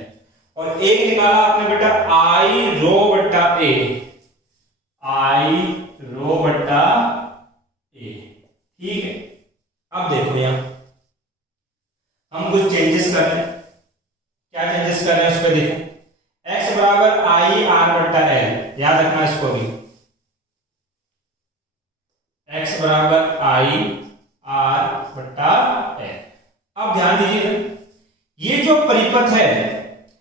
और एक निकाला आपने बेटा आई रो बट्टा ए, आई रो बट्टा ए। ठीक है, अब देखो यहां हम कुछ चेंजेस कर रहे हैं। क्या चेंजेस कर रहे हैं उस पर देखो, एक्स बराबर आई आर बट्टा एल, याद रखना इसको भी, एक्स बराबर आई आर बट्टा एल। अब ध्यान दीजिए ये जो परिपथ है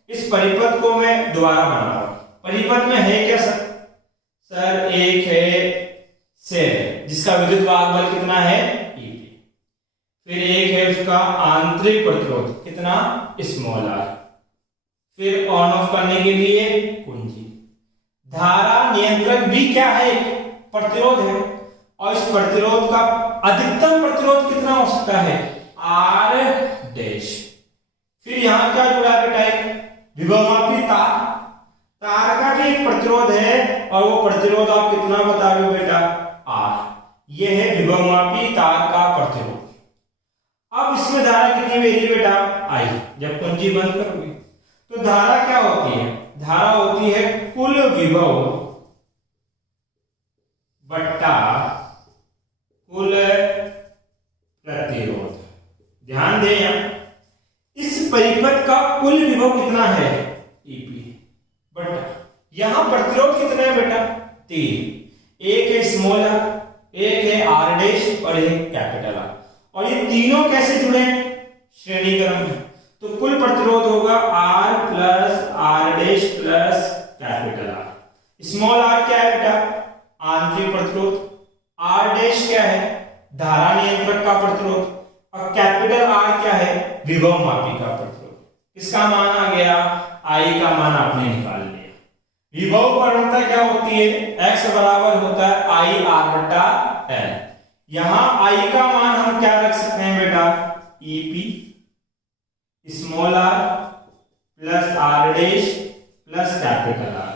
इस परिपथ को मैं दोबारा बना रहा हूं। परिपथ में है क्या सर, सर एक है सेल जिसका विद्युत वाहक बल कितना है ईपी, फिर एक है उसका आंतरिक प्रतिरोध कितना स्मॉल आर, फिर ऑन ऑफ करने के लिए कुंजी, धारा नियंत्रक भी क्या है प्रतिरोध है, और इस प्रतिरोध का अधिकतम प्रतिरोध कितना हो सकता है आर डैश। फिर यहां क्या जुड़ा है बेटा, विभवमापी तार, तार का भी एक प्रतिरोध है और वो प्रतिरोध आप कितना बता रहे हो बेटा आर, ये है विभवमापी तार का प्रतिरोध। अब इसमें धारा कितनी बह बेटा आई, जब कुंजी बंद करोगे तो धारा क्या होती है, धारा होती है कुल विभव बट्टा कुल प्रतिरोध। ध्यान दें यहां इस परिपथ का कुल विभव कितना है ईपी बट्टा, यहां प्रतिरोध कितना है बेटा 3, एक है स्मॉल आर, एक है आर डैश और एक कैपिटल आर, और ये तीनों कैसे जुड़े हैं श्रेणी क्रम में, तो कुल प्रतिरोध होगा r plus r dash plus capital r. Small r क्या है बेटा आंतरिक प्रतिरोध, आर डैश क्या है धारा नियंत्रक का प्रतिरोध, और कैपिटल आर क्या है विभव मापी का प्रतिरोध। इसका मान आ गया, आई का मान आपने निकाल लिया। विभव परिणता क्या होती है, एक्स बराबर होता है आई आर बटा एल। यहां आई का मान हम क्या रख सकते हैं बेटा EP small r plus r dash plus capital r,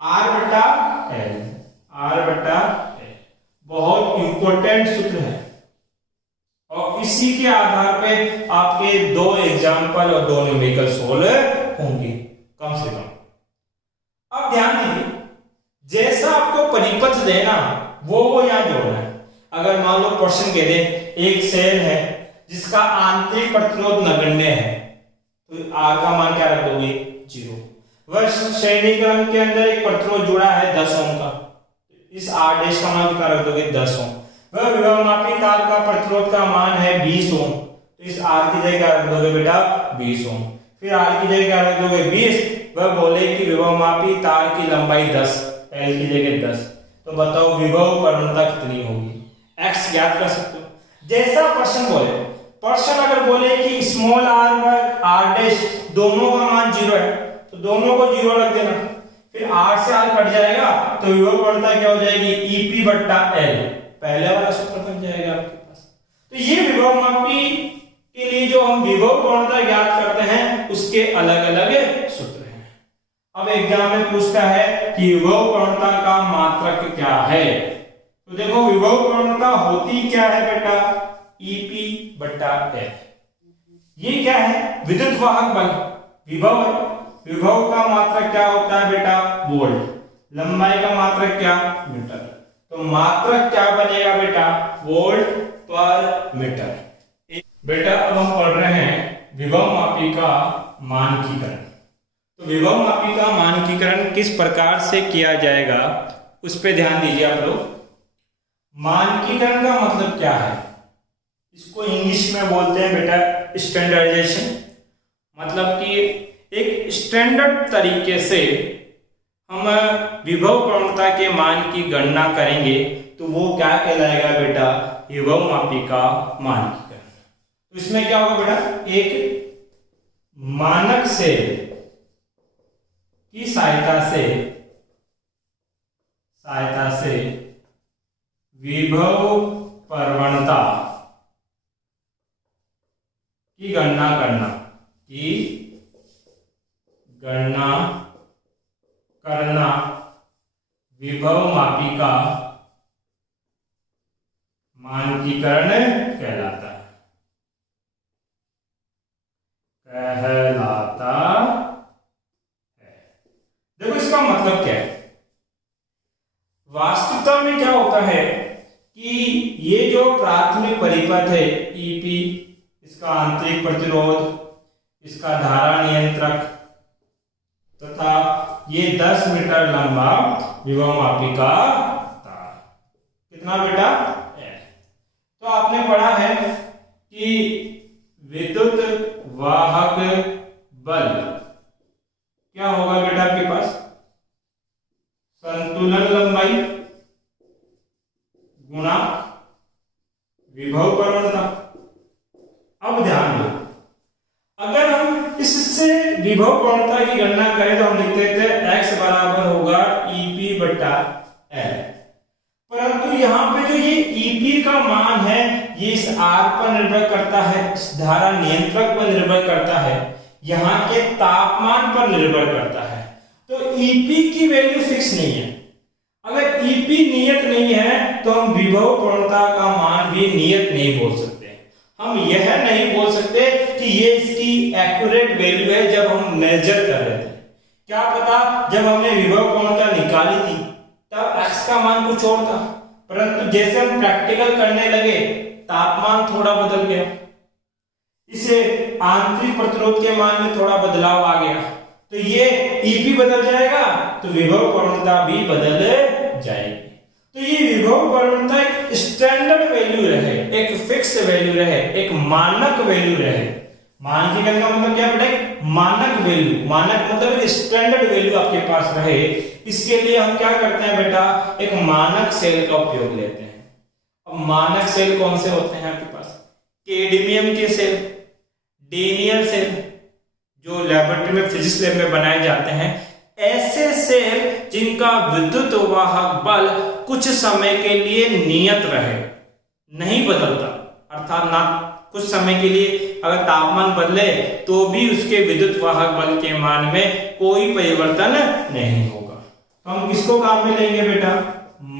r बटा एल, आर बटा एल। बहुत इंपॉर्टेंट सूत्र है और इसी के आधार पे आपके 2 एग्जाम्पल और 2 न्यूमेरिकल सोल्व होंगे कम से कम। अब ध्यान दीजिए जैसा आपको परिपथ देना वो यहां जोड़ना है। अगर मान लो क्वेश्चन कह दे एक सेल है जिसका आंतरिक प्रतिरोध नगण्य है तो आर का मान क्या रख दोगे 0। वह श्रेणी क्रम के अंदर एक प्रतिरोध जुड़ा है 10 ओम का, इस आर डैश का मान कितना रख दोगे 10 ओम। वह विभवमापी तार का प्रतिरोध का मान है 20 ओम, तो इस आर की जगह क्या रख दोगे बेटा 20 ओम। फिर आर की जगह क्या रख दोगे 20। वह बोले कि विभवमापी तार की लंबाई 10, एल की जगह 10, तो बताओ विभव परिणता कितनी होगी, एक्स ज्ञात कर सकते हो। जैसा प्रश्न बोले, प्रश्न अगर बोले कि स्मॉल आर व आर डैश दोनों का मान 0 है तो दोनों को 0 रख देना, फिर आर से आर कट जाएगा तो विभव परिणता क्या हो जाएगी ईपी बट्टा एल, पहले वाला सूत्र बन जाएगा आपके पास। तो ये विभवमापी के लिए जो हम विभव परिणता ज्ञात करते हैं उसके अलग अलग सूत्र हैं। अब एग्जाम में पूछता है कि विभव परिणता का मात्रक क्या है, तो देखो विभव परिणता होती क्या है बेटा ईपी बट्टा एल। ये क्या है विद्युत वाहक बल, विभव है, विभव का मात्रक क्या होता है बेटा वोल्ट, लंबाई का मात्रक क्या मीटर, तो मात्रक क्या बनेगा बेटा वोल्ट पर मीटर। बेटा अब हम पढ़ रहे हैं विभव मापी का मानकीकरण। तो विभव मापी का मानकीकरण किस प्रकार से किया जाएगा उस पर ध्यान दीजिए आप लोग। मानकीकरण का मतलब क्या है, इसको इंग्लिश में बोलते हैं बेटा स्टैंडर्डाइजेशन। मतलब कि एक स्टैंडर्ड तरीके से हम विभव प्रवणता के मान की गणना करेंगे तो वो क्या कहलाएगा बेटा, विभव मापी का मानकीकरण। तो इसमें क्या होगा बेटा, एक मानक सेल की सहायता से विभव प्रवणता की गणना करना विभव मापी का मानकीकरण कहलाता है। देखो इसका मतलब क्या है, वास्तविकता में क्या होता है कि ये जो प्राथमिक परिपथ है ईपी, इसका आंतरिक प्रतिरोध, इसका धारा नियंत्रक तथा ये 10 मीटर लंबा विभव मापी का तार, कितना बेटा, तो आपने पढ़ा है कि विद्युत वाहक बल क्या होगा बेटा आपके पास, संतुलन लंबाई गुणा विभव प्रवणता। अब ध्यान दो, अगर हम इससे विभव प्रवणता की गणना करें तो हम लिख देते हैं x बराबर होगा ईपी बटा एल, परंतु यहाँ पे जो ये ईपी का मान है ये इस आर पर निर्भर करता है, इस धारा नियंत्रक पर निर्भर करता है, यहाँ के तापमान पर निर्भर करता है। तो ईपी की वैल्यू फिक्स नहीं है। अगर ईपी नियत नहीं है तो हम विभव प्रवणता का मान भी नियत नहीं बोल सकते। हम यह नहीं बोल सकते कि ये इसकी एक्यूरेट वैल्यू है जब हम मेजर कर रहे थे। क्या पता जब हमने विभव प्रवणता निकाली थी तब x का मान कुछ और था, परंतु जैसे हम प्रैक्टिकल करने लगे तापमान थोड़ा बदल गया, इसे आंतरिक प्रतिरोध के मान में थोड़ा बदलाव आ गया, तो ये ईपी बदल जाएगा तो विभव प्रवणता भी बदल जाएगी। तो ये विभव प्रवणता एक स्टैंडर्ड वैल्यू रहे, एक फिक्स वैल्यू रहे, एक मानक वैल्यू रहे। मानकीकरण का मतलब क्या बेटा, मानक वैल्यू, मानक मतलब एक स्टैंडर्ड वैल्यू आपके पास रहे। इसके लिए हम क्या करते हैं बेटा, एक मानक सेल का उपयोग लेते हैं। अब मानक सेल कौन से होते हैं आपके पास, कैडमियम के सेल, डेनियल सेल जो लेबोरेटरी में फिजिक्स लैब में बनाए जाते हैं, ऐसे सेल जिनका विद्युत वाहक बल कुछ समय के लिए नियत रहे, नहीं बदलता, अर्थात ना कुछ समय के लिए अगर तापमान बदले तो भी उसके विद्युत वाहक बल के मान में कोई परिवर्तन नहीं होगा। तो हम किसको काम में लेंगे बेटा,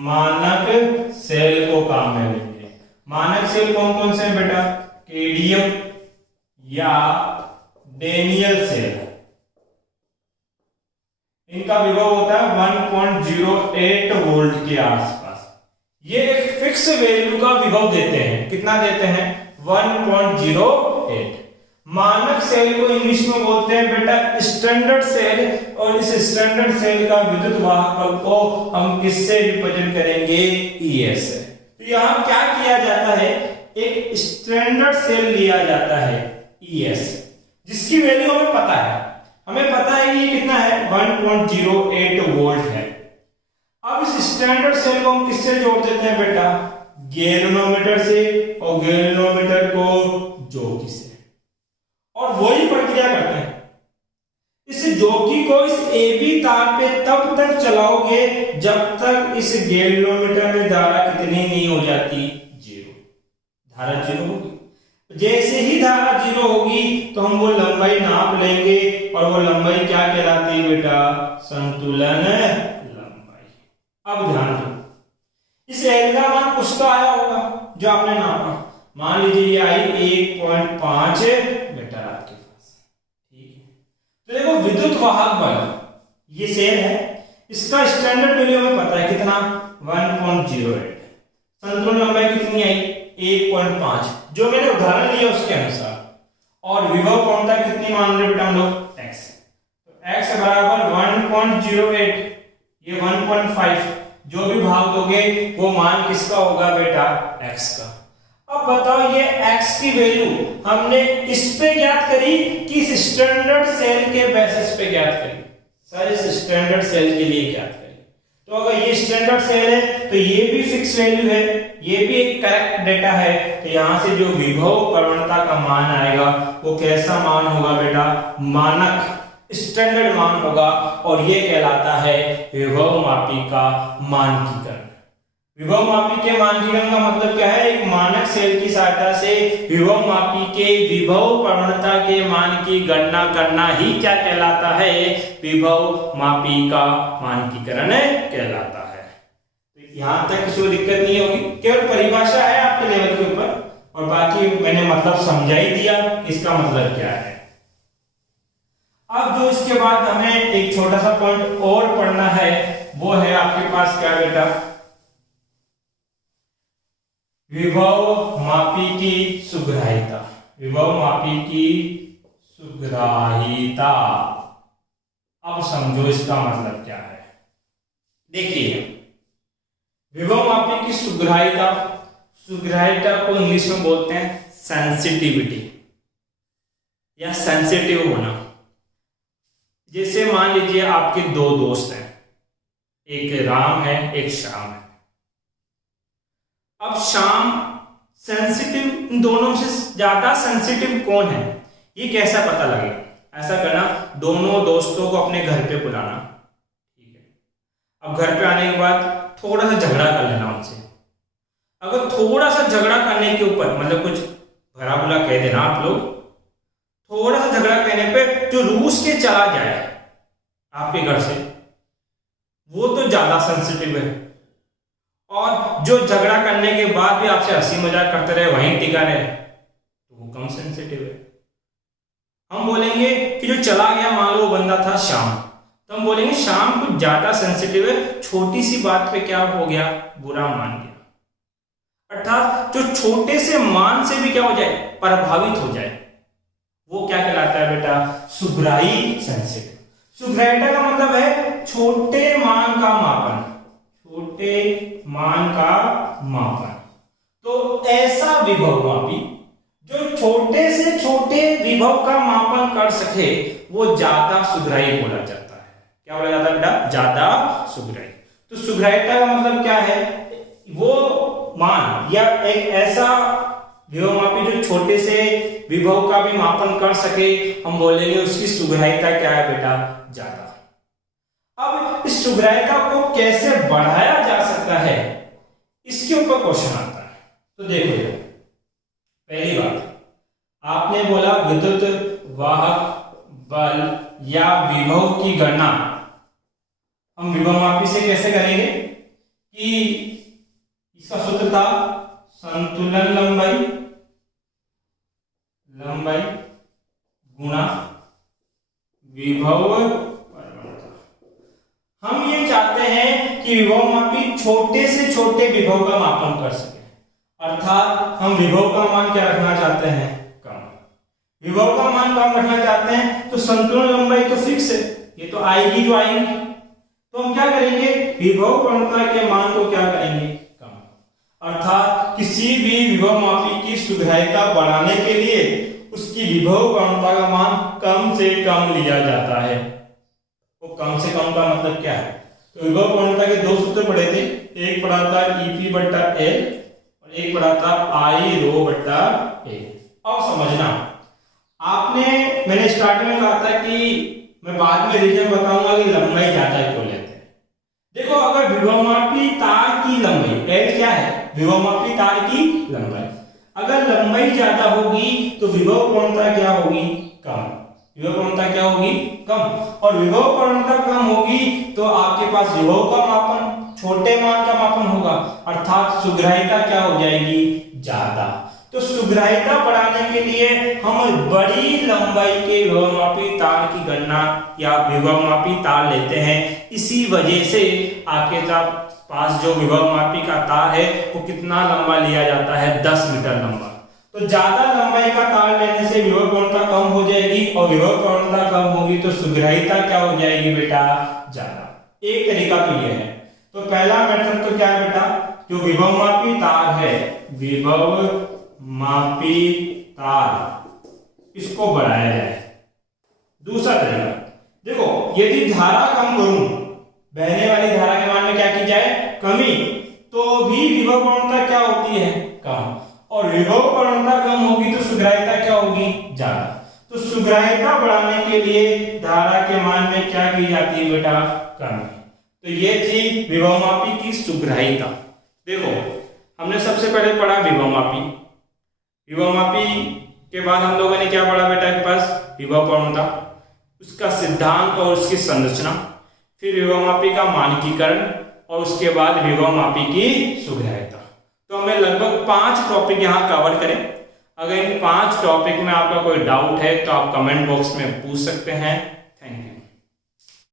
मानक सेल को काम में लेंगे। मानक सेल कौन कौन से हैं बेटा, कैडमियम या डेनियल सेल, इनका विभव होता है 1.08 वोल्ट के आसपास। ये एक फिक्स वैल्यू का विभव देते हैं, कितना देते हैं, 1.08। मानक सेल को इंग्लिश में बोलते हैं बेटा स्टैंडर्ड सेल, और इस स्टैंडर्ड सेल का विद्युत वाहक बल को हम किससे रिप्रेजेंट करेंगे, ईएस से। तो यहाँ क्या किया जाता है, एक स्टैंडर्ड सेल लिया जाता है ईएस, जिसकी वैल्यू हमें पता है, हमें पता है कि ये कितना है, 1.08 वोल्ट है। अब इस स्टैंडर्ड सेल को हम किससे जोड़ देते हैं बेटा, गैल्वेनोमीटर से, और गैल्वेनोमीटर को जोकी से, और वही प्रक्रिया करते हैं। इस जोकी को इस AB तार पे तब तक चलाओगे जब तक इस गैल्वेनोमीटर में धारा कितनी नहीं हो जाती, 0, धारा 0 होगी। जैसे ही धारा 0 होगी तो हम वो लंबाई नाप लेंगे, और वो लंबाई क्या कहलाती है बेटा, संतुलन लंबाई। अब ध्यान दो, इस एल का मान कुछ तो आया होगा जो आपने नापा, मान लीजिए ये आई 1.5 मीटर आपके पास, ठीक है। तो देखो विद्युत वाहक बल ये सेल है, इसका स्टैंडर्ड वैल्यू हमें पता है कितना, 1.08। संतुलन लंबाई कितनी आई, 1.5, जो मैंने उदाहरण लिया उसके अनुसार, और विभव प्रवणता कितनी मान रहे बेटा हम लोग, x। तो x बराबर 1.08, ये 1.5, जो भी भाग दोगे वो मान किसका होगा बेटा, x का। अब बताओ ये x की वैल्यू हमने इस पे ज्ञात करी कि इस स्टैंडर्ड सेल के बेसिस पे ज्ञात करी? सर इस स्टैंडर्ड सेल के लिए ज्ञात करी। तो अगर ये स्टैंडर्ड सेल है तो ये भी फिक्स वैल्यू है, ये भी एक करेक्ट डेटा है, तो यहां से जो विभव प्रवणता का मान आएगा वो कैसा मान होगा बेटा? मानक स्टैंडर्ड मान होगा, और ये कहलाता है विभव मापी का मानकीकरण। विभव मापी के मानकीकरण का मतलब क्या है? एक मानक सेल की सहायता से विभव मापी के विभव प्रवणता के मान की गणना करना ही क्या कहलाता है? विभव मापी का मानकीकरण कहलाता है। तो यहां तक किसी को दिक्कत नहीं होगी, केवल परिभाषा है आपके लेवल के ऊपर, और बाकी मैंने मतलब समझा ही दिया इसका मतलब क्या है। अब जो इसके बाद हमें एक छोटा सा पॉइंट और पढ़ना है वो है आपके पास क्या बेटा? विभव मापी की सुग्राह्यता। विभव मापी की सुग्राह्यता, अब समझो इसका मतलब क्या है। देखिए विभव मापी की सुग्राह्यता, सुग्राह्यता को इंग्लिश में बोलते हैं सेंसिटिविटी या सेंसिटिव होना। जैसे मान लीजिए आपके दो दोस्त हैं, एक राम है एक श्याम है। अब श्याम सेंसिटिव, इन दोनों में से ज्यादा सेंसिटिव कौन है ये कैसा पता लगेगा? ऐसा करना, दोनों दोस्तों को अपने घर पे बुलाना, ठीक है। अब घर पे आने के बाद थोड़ा सा झगड़ा कर लेना उनसे। अगर थोड़ा सा झगड़ा करने के ऊपर, मतलब कुछ भला बुला कह देना आप लोग, थोड़ा सा झगड़ा कहने पे जो रूस के चला जाए आपके घर से, वो तो ज्यादा सेंसिटिव है। और जो झगड़ा करने के बाद भी आपसे हंसी मजाक करते रहे, वहीं टिका रहे, तो वो कम सेंसिटिव है। हम बोलेंगे कि जो चला गया, मान लो वो बंदा था श्याम, तो हम बोलेंगे श्याम कुछ ज्यादा सेंसिटिव है, छोटी सी बात पे क्या हो गया? बुरा मान गया। अर्थात जो छोटे से मान से भी क्या हो जाए? प्रभावित हो जाए, वो क्या कहलाता है बेटा? सुग्राही सेंसिटिव। सुग्राह्यता का मतलब है छोटे मान का मापन, छोटे मान का मापन। तो ऐसा विभव मापी जो छोटे से छोटे विभव का मापन कर सके वो ज्यादा सुग्राही बोला जाता है। क्या बोला जाता है बेटा? ज्यादा सुग्राही। तो सुग्राह्यता का मतलब क्या है? वो मान या एक ऐसा विभव मापी जो छोटे से विभव का भी मापन कर सके, हम बोलेंगे उसकी सुग्राह्यता क्या है बेटा? ज्यादा। अब इस सुग्राह्यता को कैसे बढ़ाया जा सकता है, इसके ऊपर क्वेश्चन आता है। तो देखो, पहली बात आपने बोला विद्युत वाहक बल या विभव की गणना हम विभव मापी से कैसे करेंगे? कि इसका सूत्र था संतुलन लंबाई गुणा विभव प्रवणता। हम ये चाहते हैं कि विभव मापी छोटे से छोटे विभव का मापन कर सके, अर्थात हम विभव का मान क्या रखना चाहते हैं? कम। विभव का मान कम रखना चाहते हैं तो संतुलन लंबाई तो फिक्स है, ये तो आएगी जो आएगी। तो हम क्या करेंगे? विभव प्रवणता के मान को क्या करेंगे? कम। अर्थात किसी भी विभव मापी की सुग्राह्यता बढ़ाने के लिए उसकी विभव प्रवणता का मान कम से कम लिया जाता है। वो कम से कम का मतलब क्या है? तो विभव प्रवणता के दो सूत्र पढ़े थे, एक पढ़ा था EP बट्टा L और एक पढ़ा था I रो बट्टा A। अब समझना, मैंने स्टार्टिंग में कहा था कि मैं बाद में रीजन बताऊंगा कि लंबाई ज्यादा क्यों लेते हैं। देखो, अगर विभवमापी तार की लंबाई L क्या है? विभवमापी तार की लंबाई, अगर लंबाई ज्यादा होगी तो विभव प्रवणता क्या होगी? कम। विभव प्रवणता क्या होगी? कम। और विभव प्रवणता कम होगी तो आपके पास विभव का मापन, छोटे मान का मापन होगा, अर्थात सुग्राह्यता क्या हो जाएगी? ज्यादा। तो सुग्राह्यता बढ़ाने के लिए हम बड़ी लंबाई के विभवमापी तार की गणना या विभवमापी तार लेते हैं। इसी वजह से आपके पास जो विभवमापी का तार है वो कितना लंबा लिया जाता है? 10 मीटर लंबा। तो ज्यादा लंबाई का तार लेने से विभव प्रवणता कम हो जाएगी, और विभव प्रवणता कम होगी तो सुग्राह्यता क्या हो जाएगी बेटा? ज्यादा। एक तरीका तो यह है। तो पहला मेथड तो क्या है बेटा? जो विभवमापी तार है, विभवमापी मापी तार इसको बढ़ाया जाए। दूसरा तरीका देखो, यदि धारा कम करूं, बहने वाली धारा के मान में क्या की जाए, कमी, तो भी विभव प्रवणता क्या होती है, कम, और विभव प्रवणता कम होगी तो सुग्राह्यता क्या होगी, ज्यादा। तो सुग्राह्यता बढ़ाने के लिए धारा के मान में क्या की जाती है बेटा, कमी। तो ये थी विभवमापी की सुग्राह्यता। देखो हमने सबसे पहले पढ़ा विभवमापी, विभवमापी के बाद हम लोगों ने क्या पढ़ा बेटा के पास, विभव प्रवणता, उसका सिद्धांत और उसकी संरचना, फिर विभवमापी का मानकीकरण, और उसके बाद विभवमापी की सुग्राह्यता। तो हमें लगभग 5 टॉपिक यहाँ कवर करें। अगर इन 5 टॉपिक में आपका कोई डाउट है तो आप कमेंट बॉक्स में पूछ सकते हैं।